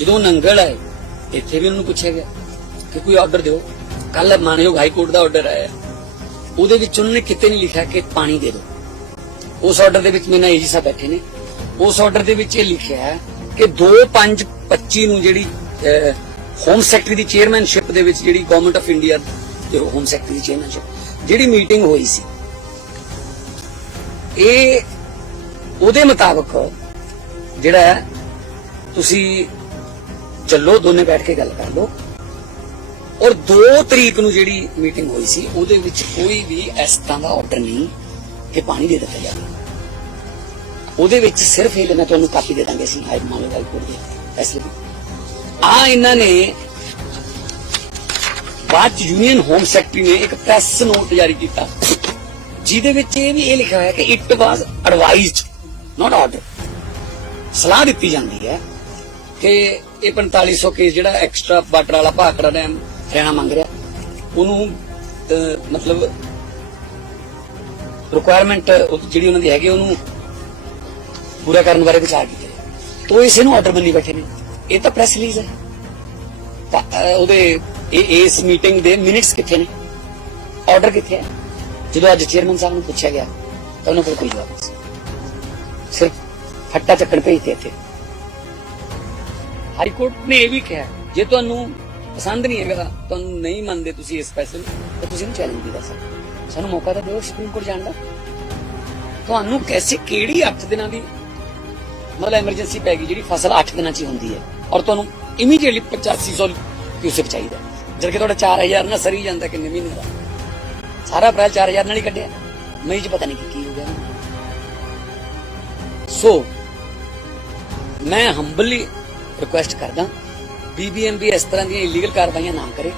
ਜਦੋਂ ਨੰਗਲ ਆਏ, ਇੱਥੇ ਵੀ ਉਹਨੂੰ ਪੁੱਛਿਆ ਗਿਆ ਕਿ ਕੋਈ ਆਰਡਰ ਦਿਓ। ਕੱਲ ਮਾਨਯੋਗ ਹਾਈ ਕੋਰਟ ਦਾ ਆਰਡਰ ਆਇਆ। ਉਹਦੇ ਵਿੱਚ ਉਹਨਾਂ ਨੇ ਕਿਤੇ ਨਹੀਂ ਲਿਖਿਆ ਕਿ ਪਾਣੀ ਦੇ ਦਿਓ। ਉਸ ਆਰਡਰ ਦੇ ਵਿੱਚ ਮੇਰੇ ਨਾਲ ਏਜੀ ਸਾਹਿਬ ਬੈਠੇ ਨੇ। ਉਸ ਆਰਡਰ ਦੇ ਵਿੱਚ ਇਹ ਲਿਖਿਆ ਹੈ ਕਿ 2525 ਨੂੰ ਜਿਹੜੀ ਹੋਮ ਸੈਕਟਰੀ ਦੀ ਚੇਅਰਮੈਨਸ਼ਿਪ ਦੇ ਵਿੱਚ ਜਿਹੜੀ ਗਵਰਨਮੈਂਟ ਆਫ ਇੰਡੀਆ ਦੇ ਹੋਮ ਸੈਕਟਰੀ ਦੀ ਚੇਅਰਮੈਨਸ਼ਿਪ ਜਿਹੜੀ ਮੀਟਿੰਗ ਹੋਈ ਸੀ, ਇਹ ਉਹਦੇ ਮੁਤਾਬਕ ਜਿਹੜਾ ਤੁਸੀਂ ਚੱਲੋ, ਦੋਨੇ ਬੈਠ ਕੇ ਗੱਲ ਕਰ ਲਓ। ਔਰ 2 ਤਰੀਕ ਨੂੰ ਜਿਹੜੀ ਮੀਟਿੰਗ ਹੋਈ ਸੀ, ਉਹਦੇ ਵਿੱਚ ਕੋਈ ਵੀ ਇਸ ਤਰ੍ਹਾਂ ਦਾ ਆਰਡਰ ਨਹੀਂ ਕਿ ਪਾਣੀ ਦੇ ਦਿੱਤਾ ਜਾਵੇ। ਉਹਦੇ ਵਿੱਚ ਸਿਰਫ ਇਹ ਲੈਣਾ ਤੁਹਾਨੂੰ ਕਾਪੀ ਦੇ ਦਾਂਗੇ ਅਸੀਂ ਹਾਈ ਮਾਮਲੇ ਦਾ ਕੋਡ ਦੇ। ਫੈਸਲੇ ਦੀ ਆ ਇਹਨਾਂ ਨੇ ਬਾਅਦ ਚ ਯੂਨੀਅਨ ਹੋਮ ਸੈਕਟਰੀ ਨੇ ਇੱਕ ਪ੍ਰੈਸ ਨੋਟ ਜਾਰੀ ਕੀਤਾ, ਜਿਹਦੇ ਵਿੱਚ ਇਹ ਵੀ ਇਹ ਲਿਖਿਆ ਹੋਇਆ ਕਿ it was advised not order ਸਲਾਹ ਦਿੱਤੀ ਜਾਂਦੀ ਹੈ ਕਿ ਇਹ 4500 ਕੇਸ ਜਿਹੜਾ ਐਕਸਟਰਾ ਵਾਟਰ ਵਾਲਾ ਭਾਖੜਾ ਡੈਮ ਰਹਿਣਾ ਮੰਗ ਰਿਹਾ। ਉਹਨੂੰ ਮਤਲਬ ਰਿਕੁਆਇਰਮੈਂਟ ਜਿਹੜੀ ਉਹਨਾਂ ਦੀ ਹੈਗੀ ਉਹਨੂੰ ਪੂਰਾ ਕਰਨ ਬਾਰੇ ਵਿਚਾਰ ਕੀਤਾ ਤੋ ਇਸੇ ਨੂੰ ਆਰਡਰ ਬੰਨੀ ਬੈਠੇ ਨੇ। ਇਹ ਤਾਂ ਪ੍ਰੈਸ ਰਿਲੀਜ਼ ਹੈ। ਤਾਂ, ਉਹਦੇ ਇਸ ਮੀਟਿੰਗ ਦੇ ਮਿੰਟਸ ਕਿੱਥੇ ਨੇ? ਆਰਡਰ ਕਿੱਥੇ ਹੈ? ਜਦੋਂ ਅੱਜ ਚੇਅਰਮੈਨ ਸਾਹਿਬ ਨੂੰ ਪੁੱਛਿਆ ਗਿਆ ਤਾਂ ਉਹਨਾਂ ਕੋਲ ਕੋਈ ਜਵਾਬ ਨਹੀਂ ਸਿਰਫ ਫੱਟਾ ਚੱਕਣ ਭੇਜਦੇ ਇੱਥੇ। ਹਾਈ ਕੋਰਟ ਨੇ ਇਹ ਵੀ ਕਿਹਾ, ਜੇ ਤੁਹਾਨੂੰ ਪਸੰਦ ਨਹੀਂ ਹੈਗਾ ਤੁਹਾਨੂੰ ਨਹੀਂ ਮੰਨਦੇ ਤੁਸੀਂ ਇਸ ਫੈਸਲੇ ਨੂੰ ਤਾਂ ਤੁਸੀਂ ਇਹਨੂੰ ਚੈਲੰਜ ਵੀ ਕਰ ਸਕਦੇ ਸਾਨੂੰ ਮੌਕਾ ਤਾਂ ਦਿਓ ਸੁਪਰੀਮ ਕੋਰਟ ਜਾਣ ਦਾ। ਤੁਹਾਨੂੰ ਕੈਸੇ, ਕਿਹੜੀ 8 ਦਿਨਾਂ ਦੀ ਮਤਲਬ ਐਮਰਜੈਂਸੀ ਪੈ ਗਈ ਜਿਹੜੀ ਫਸਲ 8 ਦਿਨਾਂ 'ਚ ਹੀ ਹੁੰਦੀ ਹੈ? ਔਰ ਤੁਹਾਨੂੰ ਇਮੀਡੀਏਟਲੀ 8500 ਕਿਊਸੈਕ ਚਾਹੀਦਾ ਜਦ ਕਿ ਤੁਹਾਡਾ 4000 ਨਾਲ ਸਰੀ ਜਾਂਦਾ ਕਿੰਨੇ ਮਹੀਨੇ ਦਾ। ਸਾਰਾ ਅਪ੍ਰੈਲ 4000 ਨਾਲ ਹੀ ਕੱਢਿਆ। ਮਈ 'ਚ ਪਤਾ ਨਹੀਂ ਕੀ- ਕੀ ਹੋ ਗਿਆ। ਸੋ ਮੈਂ ਹੰਬਲੀ ਰਿਕੁਐਸਟ ਕਰਦਾ ਬੀਬੀਐਮਬੀ ਇਸ ਤਰ੍ਹਾਂ ਦੀਆਂ ਇਲੀਗਲ ਕਾਰਵਾਈਆਂ ਨਾ ਕਰੇ।